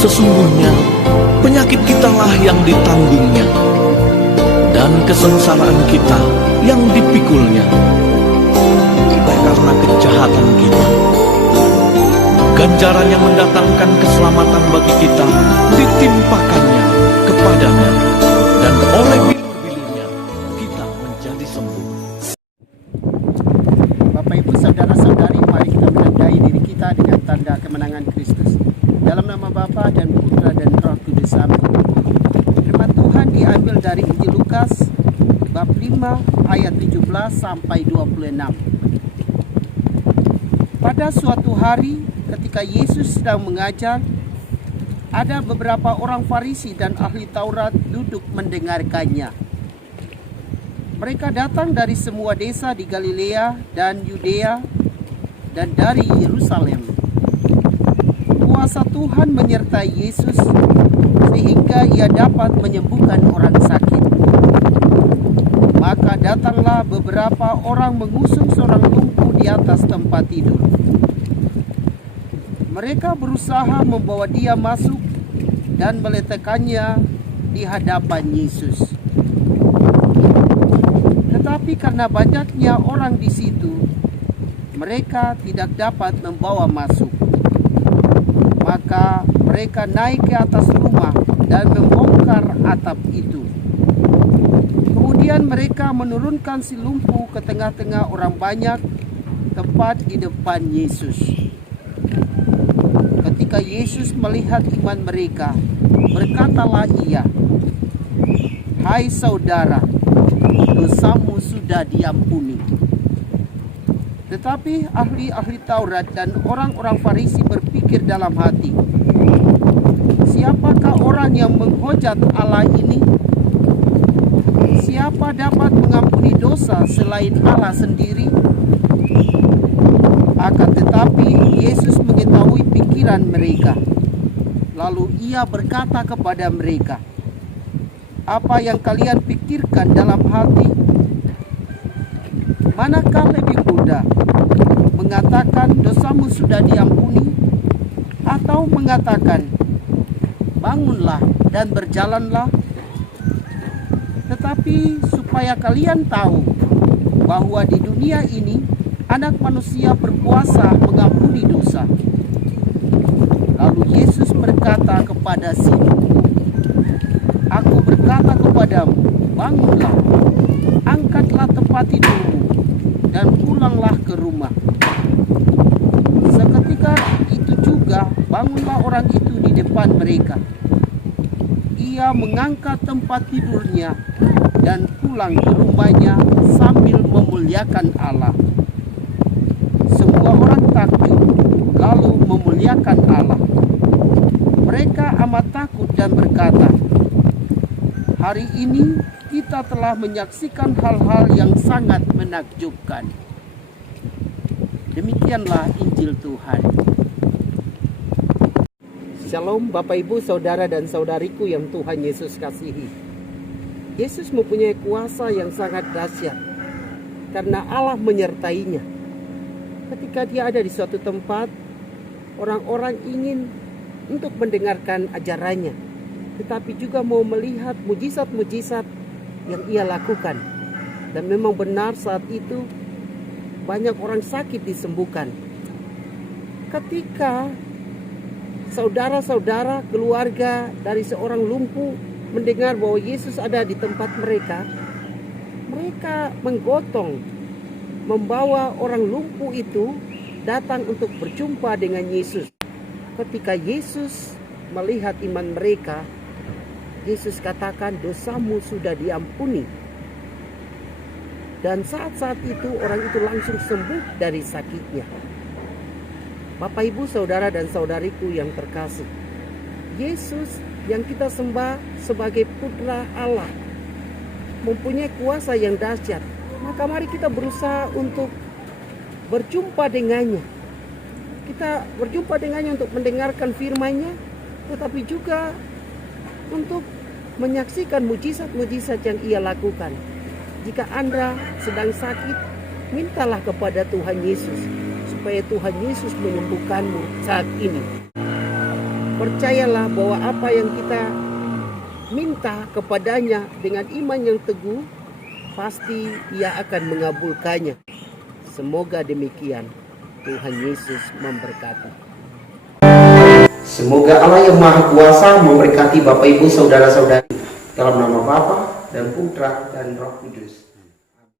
sesungguhnya penyakit kitalah yang ditanggungnya, dan kesengsaraan kita yang dipikulnya. Karena kejahatan kita, ganjaran yang mendatangkan keselamatan bagi kita ditimpakannya kepadanya, dan oleh bilur-bilurnya kita menjadi sembuh. Bapak Ibu, saudara-saudari, mari kita menandai diri kita dengan tanda kemenangan Kristus. Dalam nama Bapa dan Putra dan Roh Kudus, amin. Firman Tuhan diambil dari Injil Lukas bab 5 ayat 17 sampai 26. Pada suatu hari ketika Yesus sedang mengajar, ada beberapa orang Farisi dan ahli Taurat duduk mendengarkannya. Mereka datang dari semua desa di Galilea dan Yudea dan dari Yerusalem. Kuasa Tuhan menyertai Yesus sehingga ia dapat menyembuhkan orang sakit. Maka datanglah beberapa orang mengusung seorang lumpuh di atas tempat tidur. Mereka berusaha membawa dia masuk dan meletakkannya di hadapan Yesus. Tetapi karena banyaknya orang di situ, mereka tidak dapat membawa masuk. Maka mereka naik ke atas rumah dan membongkar atap itu. Kemudian mereka menurunkan si lumpuh ke tengah-tengah orang banyak, tepat di depan Yesus. Ketika Yesus melihat iman mereka, berkatalah ia, "Hai saudara, dosamu sudah diampuni." Tetapi ahli-ahli Taurat dan orang-orang Farisi berpikir dalam hati, "Siapakah orang yang menghujat Allah ini? Siapa dapat mengampuni dosa selain Allah sendiri?" Akan tetapi Yesus mengetahui pikiran mereka. Lalu ia berkata kepada mereka, "Apa yang kalian pikirkan dalam hati? Manakah lebih mudah, mengatakan dosamu sudah diampuni, atau mengatakan bangunlah dan berjalanlah? Tetapi supaya kalian tahu bahwa di dunia ini Anak Manusia berkuasa mengampuni dosa." Lalu Yesus berkata kepada si lumpuh, "Aku berkata kepadamu, bangunlah, angkatlah tempat tidurmu, dan pulanglah ke rumah." Seketika itu juga bangunlah orang itu di depan mereka. Ia mengangkat tempat tidurnya dan pulang ke rumahnya sambil memuliakan Allah. Semua orang takjub lalu memuliakan Allah. Mereka amat takut dan berkata, "Hari ini kita telah menyaksikan hal-hal yang sangat menakjubkan." Demikianlah Injil Tuhan. Shalom Bapak Ibu, saudara dan saudariku yang Tuhan Yesus kasihi. Yesus mempunyai kuasa yang sangat dahsyat karena Allah menyertainya. Ketika dia ada di suatu tempat, orang-orang ingin untuk mendengarkan ajarannya, tetapi juga mau melihat mujizat-mujizat yang ia lakukan. Dan memang benar saat itu banyak orang sakit disembuhkan. Ketika saudara-saudara keluarga dari seorang lumpuh mendengar bahwa Yesus ada di tempat mereka, mereka menggotong membawa orang lumpuh itu datang untuk berjumpa dengan Yesus. Ketika Yesus melihat iman mereka, Yesus katakan, "Dosamu sudah diampuni." Dan saat-saat itu orang itu langsung sembuh dari sakitnya. Bapak Ibu, saudara dan saudariku yang terkasih, Yesus yang kita sembah sebagai Putra Allah mempunyai kuasa yang dahsyat. Maka mari kita berusaha untuk berjumpa dengannya. Kita berjumpa dengannya untuk mendengarkan firman-Nya, tetapi juga untuk menyaksikan mujizat-mujizat yang ia lakukan. Jika Anda sedang sakit, mintalah kepada Tuhan Yesus supaya Tuhan Yesus menyembuhkanmu saat ini. Percayalah bahwa apa yang kita minta kepadanya dengan iman yang teguh, pasti Ia akan mengabulkannya. Semoga demikian. Tuhan Yesus memberkati. Semoga Allah yang Maha Kuasa memberkati Bapak Ibu Saudara-saudari dalam nama Bapa dan Putra dan Roh Kudus.